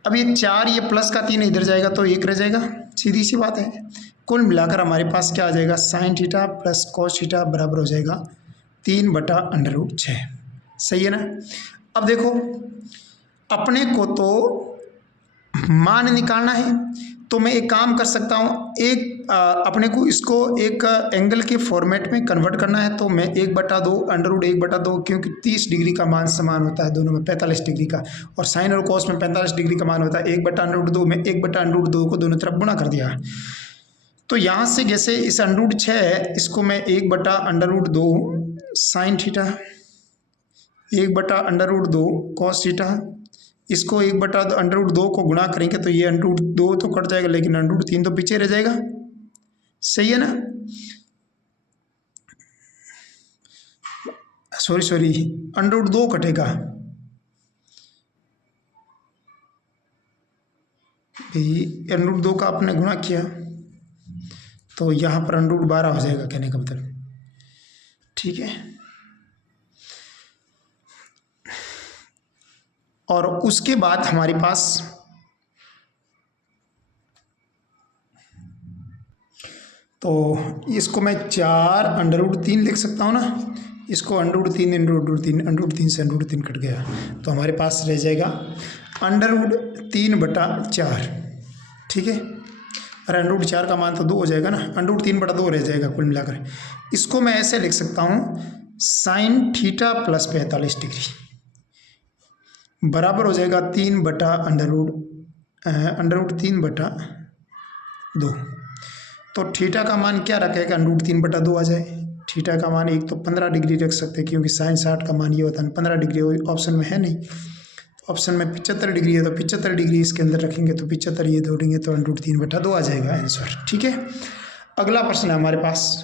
अब ये 4 ये प्लस का 3 इधर जाएगा तो 1 रह जाएगा, सीधी सी बात है। कुल मिलाकर हमारे पास क्या आ जाएगा sine theta plus cos theta बराबर हो जाएगा 3/√6। सही है ना। अब देखो अपने को तो मान निकालना है, तो मैं एक काम कर सकता हूँ, अपने को इसको एक एंगल के फॉर्मेट में कन्वर्ट करना है। तो मैं 1/2 √1/2, क्योंकि 30 डिग्री का मान समान होता है दोनों में 45 डिग्री का, और साइन और कॉस में 45 डिग्री का मान होता है 1/√2 में 1/√2 को दोनों तरफ गुणा कर दिया। तो यहाँ से जैसे इस √6 है, इसको मैं 1/√2 साइन थीटा 1/√2 कॉस थीटा, इसको 1/√2 को गुणा करेंगे तो ये √2 तो कट जाएगा, लेकिन √3 तो पीछे रह जाएगा। सही है ना। सॉरी √2 कटेगा, √2 का आपने गुणा किया तो यहाँ पर √12 हो जाएगा, कहने का मतलब। ठीक है। और उसके बाद हमारे पास तो इसको मैं 4/3 लिख सकता हूँ ना, इसको √3 से √3 कट गया, तो हमारे पास रह जाएगा √3/4। ठीक है। और √4 का मान तो 2 हो जाएगा ना, √3/2 रह जाएगा कुल मिलाकर। इसको मैं ऐसे लिख सकता हूँ साइन थीटा प्लस 45 डिग्री बराबर हो जाएगा 3/√3/2। तो थीटा का मान क्या रखेगा, √3/2 आ जाए। थीटा का मान एक तो 15 डिग्री रख सकते हैं, क्योंकि साइन 60 का मान ये होता है 15 डिग्री, ऑप्शन में है नहीं। ऑप्शन में 75 डिग्री है, तो 75 डिग्री इसके अंदर रखेंगे तो 75 ये जोड़ेंगे तो √3/2 आ जाएगा आंसर। ठीक है। अगला प्रश्न है हमारे पास।